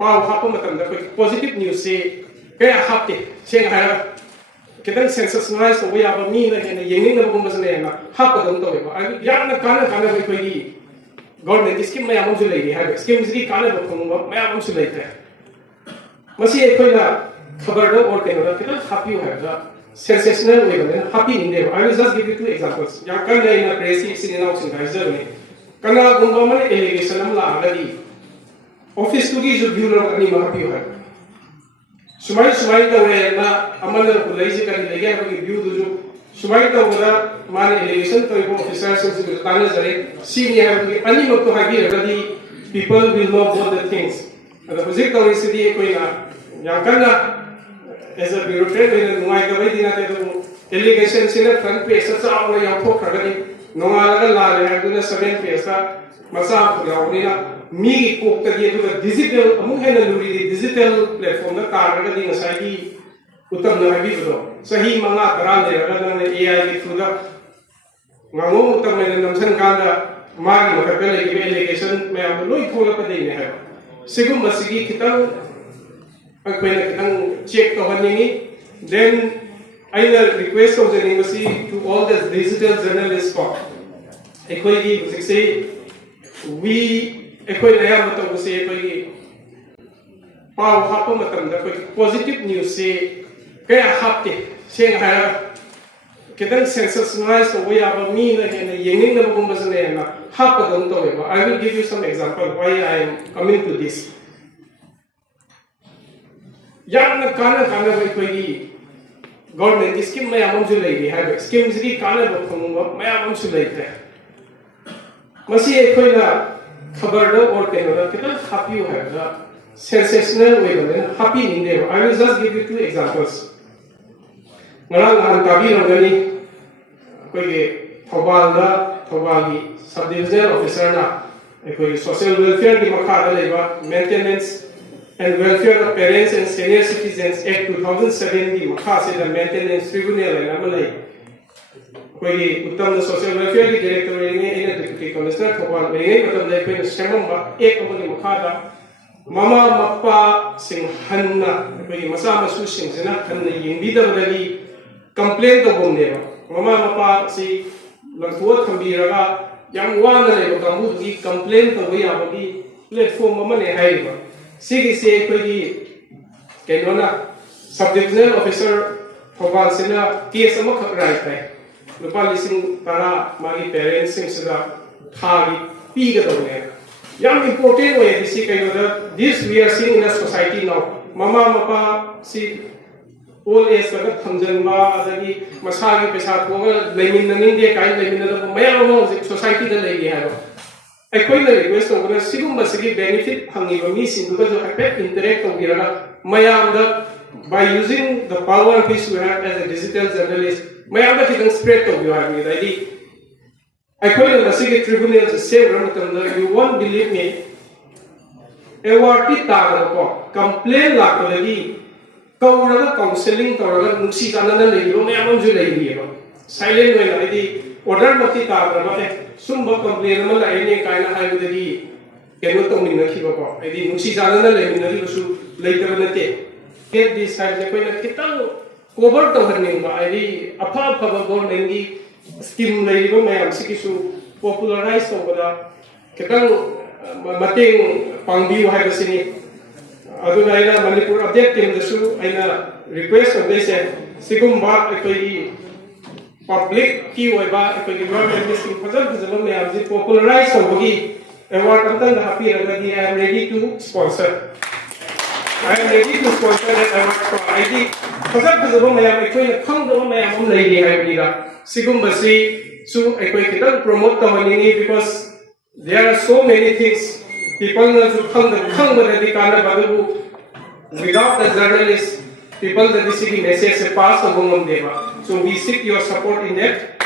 पाव हाप मतलब कोई positive news से क्या हापते शेंग है कितने सेंसेशनलाइज हो गया अब मी ना है ना यंगिंग ना बुकुम बस ने ना हाप का दम तो है अब यार ना काना कोई गवर्नमेंट स्कीम में आम जो लेगी है स्कीम से काना बुकुम में आम जो लेते हैं मसी कोई ना खबर दो और क्या कितना हापी है जा सेंसेशनल way ना हापी नहीं है I will just give you 2 examples यार कल नहीं ना प्रेसी सिंह ना उसे गाइजर में कल ना गुंडों में एलिगेशन हम ला लगी ऑफिस टू की जो व्यू लोग अपनी मार्की है सुमाई तो है ना अमल को ले से कर लेके अपनी व्यू तो जो सुमाई तो वाला मान एलिगेशन तो एक ऑफिसर से ताने जरे सीनियर है कि अन्य मत तो है कि अगर people will know both the things अगर प्रोजेक्ट तो इसी लिए कोई ना यहाँ करना as a bureaucrat में नुआई का वही दिना तो एलिगेशन से ना फ्रंट पे ऐसा आप यहाँ फोक कर गए नुआ लगा ला रहे हैं तो ना 7 पे ऐसा मसा आप यहाँ उन्हें ना मी कोक तक तो डिजिटल अमुक है ना लूरी डिजिटल प्लेटफॉर्म ना कार का दिन साइकी उत्तम ना भी तो सही मंगा करा ले अगर ना AI के थ्रू दा मंगो उत्तम में नमसन कांदा मार्ग में करके लेके एलिगेशन में आप लोग खोल कर देने हैं सिगुम बसगी कितना कोई ना कितना चेक तो बनेंगी then I will request of the embassy to all the digital journalists for कोई की से we कोई नया मतलब उसे कोई पाव हाप मतलब कोई पॉजिटिव न्यूज़ से क्या हापते शेंग है कितने सेंसेशनलाइज हो गया अब मी ना है ना यंगिंग ना बुकुम बस ने ना हाप का दम तो है I will give you some example why I am coming to this यार ना काना कोई गवर्नमेंट स्कीम में आम जो लेगी है स्कीम से काना बुकुम में आम जो लेते हैं मसी कोई ना खबर दो और क्या कितना हापी है जा सेंसेशनल way ना हापी नहीं है I will just give you 2 examples नरांग हम तभी रंगनी कोई थौबाल की सब डिविजनल ऑफिसर ना कोई सोशल वेलफेयर की मखादा लेवा maintenance and welfare of parents and senior citizens act 2007 की मखा से द मेंटेनेंस ट्रिब्यूनल है ना मलाई कोई उत्तम सोशल वेलफेयर की डायरेक्टर ने इन डिप्टी कमिश्नर थौबाल में मतलब ले कोई सेमंबा एक अमली मखादा ममा मप्पा सिंह हन्ना कोई मसा मसू सिंह से ना हन्ना यंगबीदबदली कंप्लेन तो बोंदेबा ममा मप्पा से लंथुआ थंबीरगा याम वाना लेबा कांबू की कंप्लेन तो वही आबगी प्लेटफॉर्म मने हाइबा सिगी से कोई केनोना सब डिविजनल ऑफिसर थौबाल से ना केस अमा खक राइट है लुपा लिसिंग तारा मागी पेरेंट्स सिंह से दा थागी पीगदबने याम important way this this we are seeing in a society now mama mapa si all age ka thamjanba adagi masagi pesa thoga leimin naning de kai leimin na mayam mo society da legi ha ai koi na request ogna sigum basigi benefit phangi ba mi sin du jo affect interact ogiraga mayam da by using the power which we have as a digital journalist mayam da kitang spread to you have me id I call it the tribunal to say, you won't believe me. AWRT Tago, complain like the counseling or Musi Kanana lady, only among the lady. Silent when I did order Matita, Sumba complain about any kind of high with the cannot only in the Kibako. I did Musi Kanana lady later in the day. Get this side, the Queen of Kitan, covered to her name. I did a pub of a gold and scheme labor may am sikisu popularized over the Kitang Mating Pangbi Habasini Aduna Manipur objective the shoe and request of this Sigumba public key weba government is popularized over and what I'm happy I am ready to sponsor. I am ready to sponsor that I did because of the woman I am going to come to my own lady I Sigumbasi so I can promote the money because there are so many things people know to come the Kana without the journalists people that this message pass on deva. So we seek your support in that.